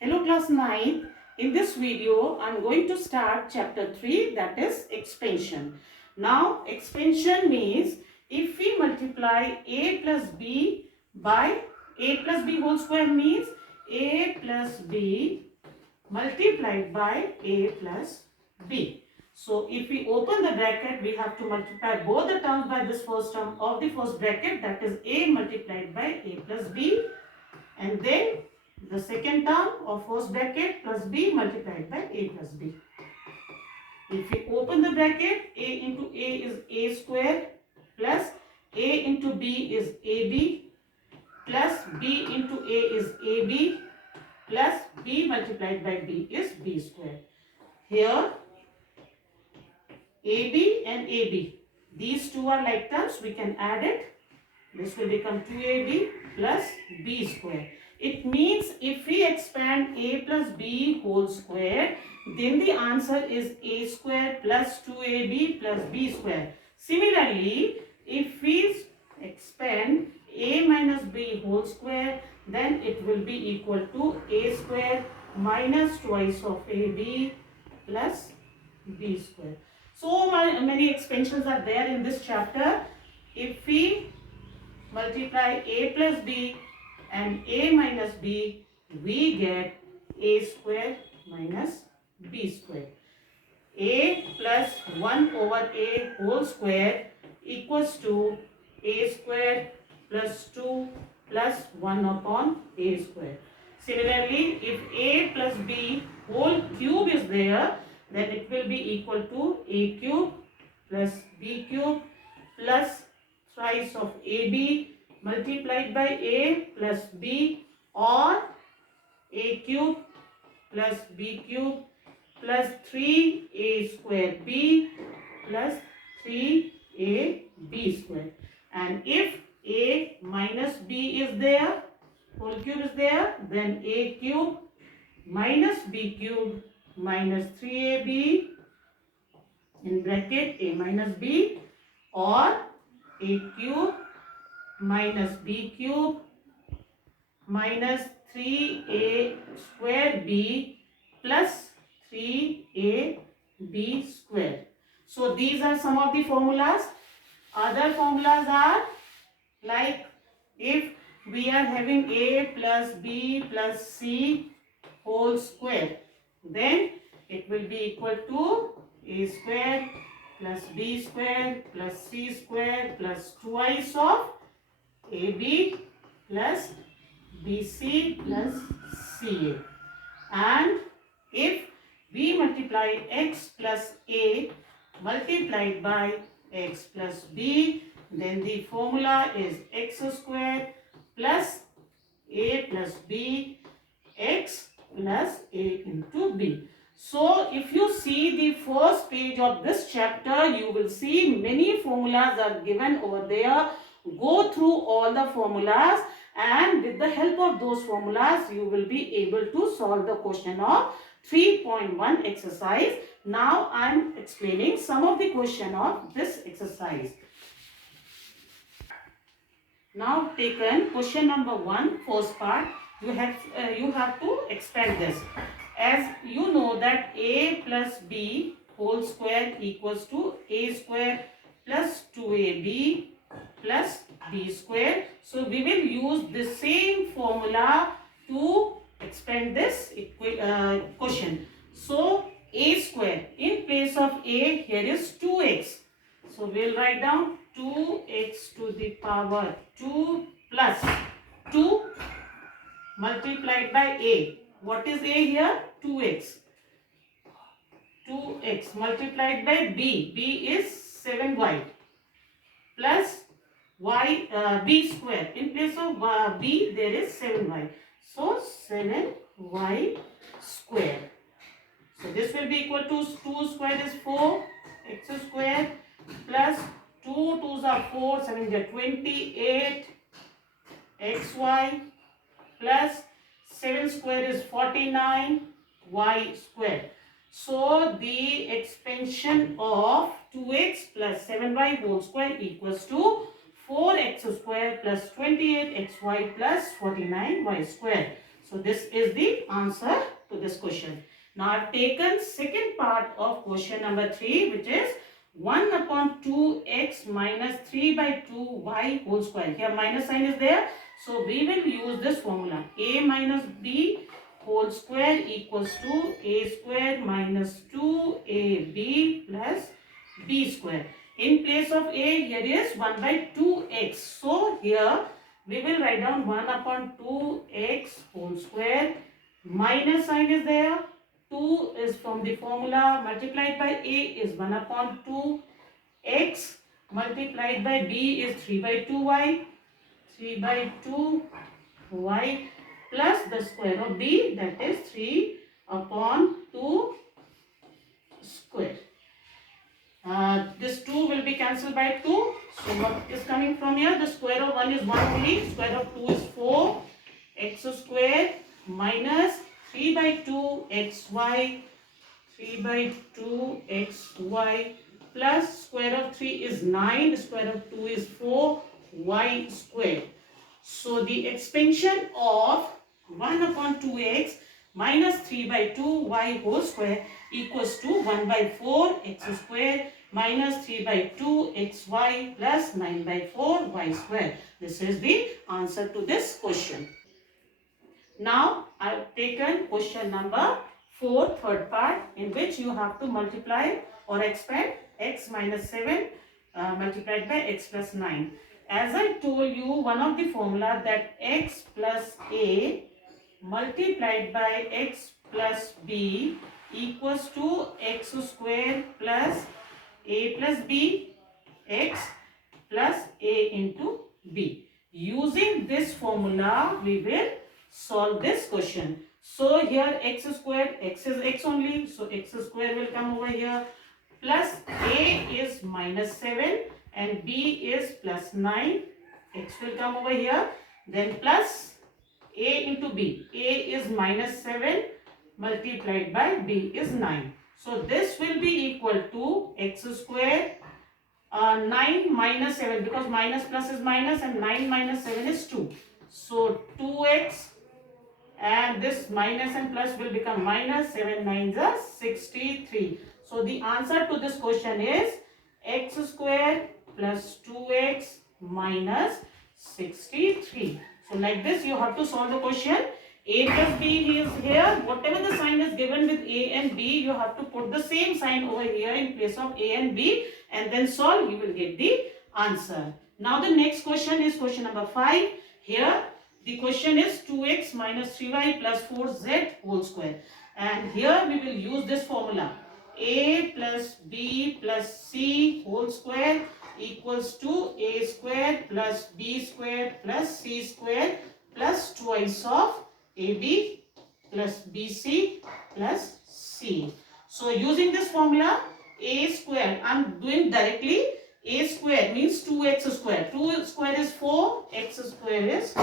Hello class 9. In this video, I am going to start chapter 3, that is expansion. Now, expansion means if we multiply a plus b by a plus b whole square means a plus b multiplied by a plus b. So, if we open the bracket, we have to multiply both the terms by this first term of the first bracket, that is a multiplied by a plus b, and then the second term of first bracket plus b multiplied by a plus b. If we open the bracket, a into a is a square plus a into b is ab plus b into a is ab plus b multiplied by b is b square. Here ab and ab, these two are like terms, we can add it. This will become 2ab plus b square. It means if we expand a plus b whole square, then the answer is a square plus 2ab plus b square. Similarly, if we expand a minus b whole square, then it will be equal to a square minus twice of ab plus b square. So many expansions are there in this chapter. If we multiply a plus b and a minus b, we get a square minus b square. A plus 1 over a whole square equals to a square plus 2 plus 1 upon a square. Similarly, if a plus b whole cube is there, then it will be equal to a cube plus b cube plus thrice of ab multiplied by a plus b, or a cube plus b cube plus 3a square b plus 3ab square. And if a minus b is there, whole cube is there, then a cube minus b cube minus 3ab in bracket a minus b, or a cube minus b cube minus 3a square b plus 3ab square. So these are some of the formulas. Other formulas are like if we are having a plus b plus c whole square, then it will be equal to a square plus b square plus c square plus twice of AB plus BC plus CA. And if we multiply x plus a multiplied by x plus b, then the formula is x square plus a plus b, x plus a into b. So, if you see the first page of this chapter, you will see many formulas are given over there. Go through all the formulas, and with the help of those formulas, you will be able to solve the question of 3.1 exercise. Now, I am explaining some of the question of this exercise. Now, taken question number 1, first part, you have to expand this. As you know that a plus b whole square equals to a square plus 2ab plus b square. So we will use the same formula to expand this question. So a square, in place of a, here is 2x. So we will write down 2x to the power 2 plus 2 multiplied by a. What is a here? 2x. 2x multiplied by b. b is 7y plus b square. In place of b, there is 7y. So 7y square. So this will be equal to 2 square is 4, x square plus 2 2s are 4, 7 is 28 xy plus 7 square is 49 y square. So the expansion of 2x plus 7y whole square equals to 4x square plus 28xy plus 49y square. So this is the answer to this question. Now I've taken second part of question number 3, which is 1 upon 2x minus 3 by 2y whole square. Here minus sign is there. So we will use this formula. A minus b whole square equals to a square minus 2ab plus b square. In place of a, here is 1 by 2x. So here we will write down 1 upon 2x whole square. Minus sign is there. 2 is from the formula, multiplied by a is 1 upon 2x, multiplied by b is 3 by 2y, 3 by 2y plus the square of b, that is 3 upon 2 square. This 2 will be cancelled by 2. So what is coming from here? The square of 1 is 1 only. Square of 2 is 4. X square minus 3 by 2 xy. 3 by 2 xy plus square of 3 is 9. Square of 2 is 4 y square. So the expansion of 1 upon 2x minus 3 by 2y whole square equals to 1 by 4 x square minus 3 by 2 xy plus 9 by 4 y square. This is the answer to this question. Now I have taken question number 4, third part, in which you have to multiply or expand x minus 7 multiplied by x plus 9. As I told you, one of the formula that x plus a multiplied by x plus b equals to x square plus a plus b, x plus a into b. Using this formula, we will solve this question. So here x square, x is x only, so x square will come over here, plus a is minus 7 and b is plus 9, x will come over here, then plus a into b. A is minus 7 multiplied by b is 9. So this will be equal to x square 9 minus 7, because minus plus is minus and 9 minus 7 is 2. So 2x, and this minus and plus will become minus. 7 9s are 63. So the answer to this question is x square plus 2x minus 63. So like this you have to solve the question. A plus b is here. Whatever the sign is given with a and b, you have to put the same sign over here in place of a and b, and then solve. You will get the answer. Now the next question is question number 5. Here the question is 2x minus 3y plus 4z whole square. And here we will use this formula. A plus b plus c whole square equals to a square plus b square plus c square plus twice of ab plus bc plus c. So using this formula, a square, I am doing directly. A square means 2x square. 2 square is 4, x square is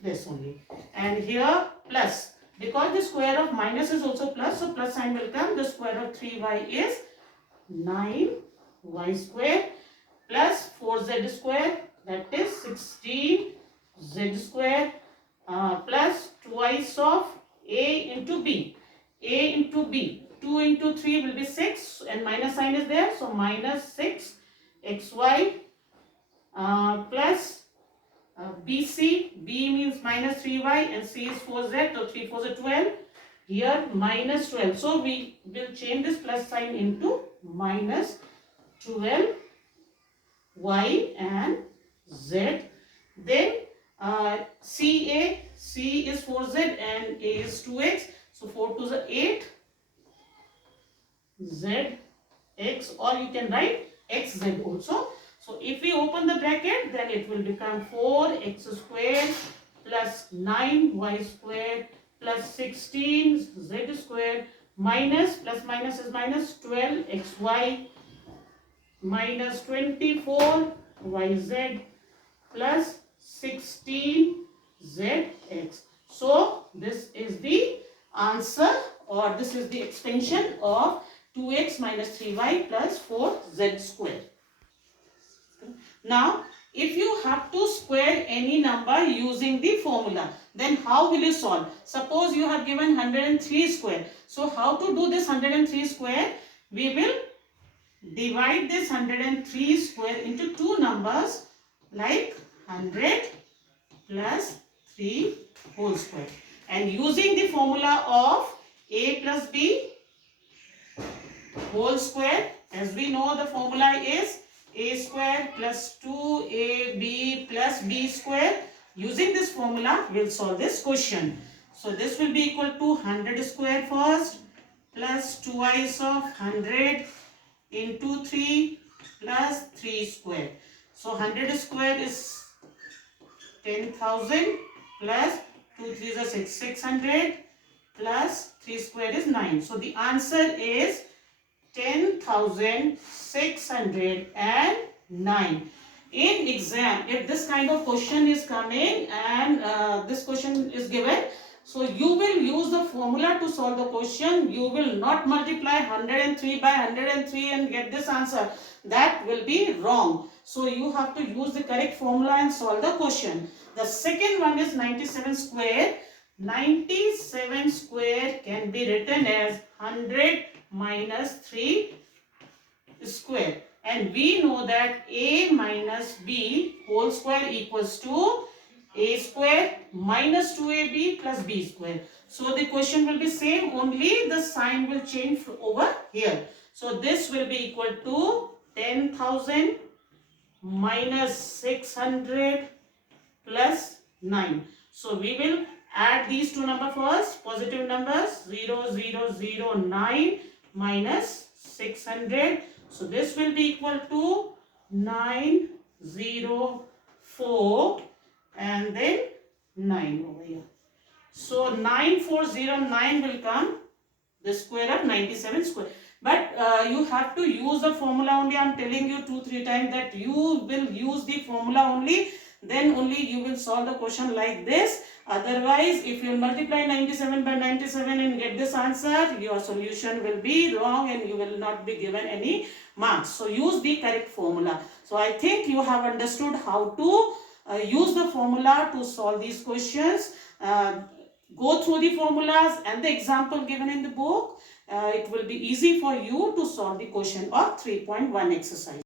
this only. And here plus, because the square of minus is also plus, so plus sign will come. The square of 3y is 9y square plus 4z square, that is 16z square plus twice of a into b. A into b. 2 into 3 will be 6 and minus sign is there. So minus 6 xy plus BC, B means minus 3y and C is 4z, so 3 4 is 12. Here minus 12. So we will change this plus sign into minus 12y and z. Then CA, C is 4z and A is 2x. So 4 2 is 8 z x, or you can write xz also. So if we open the bracket, then it will become 4x square plus 9y square plus 16z square minus, plus minus is minus 12xy minus 24yz plus 16zx. So this is the answer, or this is the extension of 2x minus 3y plus 4z square. Now, if you have to square any number using the formula, then how will you solve? Suppose you have given 103 square. So how to do this 103 square? We will divide this 103 square into two numbers like 100 plus 3 whole square. And using the formula of a plus b whole square, as we know the formula is a square plus 2ab plus b square. Using this formula, we will solve this question. So this will be equal to 100 square first plus twice of 100 into 3 plus 3 square. So 100 square is 10,000 plus 2 3s are 600 plus 3 square is 9. So the answer is 10,609. In exam, if this kind of question is coming and this question is given, so you will use the formula to solve the question. You will not multiply 103 by 103 and get this answer. That will be wrong. So you have to use the correct formula and solve the question. The second one is 97 square. 97 square can be written as 100 minus 3 square, and we know that a minus b whole square equals to a square minus 2ab plus b square. So the question will be same, only the sign will change over here. So this will be equal to 10,000 minus 600 plus 9. So we will add these two numbers first. Positive numbers 0009 minus 600. So this will be equal to 904 and then 9 over here. So 9409 will come the square of 97 square. But you have to use the formula only. I am telling you 2-3 times that you will use the formula only. Then only you will solve the question like this. Otherwise, if you multiply 97 by 97 and get this answer, your solution will be wrong and you will not be given any marks. So use the correct formula. So I think you have understood how to use the formula to solve these questions. Go through the formulas and the example given in the book. It will be easy for you to solve the question of 3.1 exercise.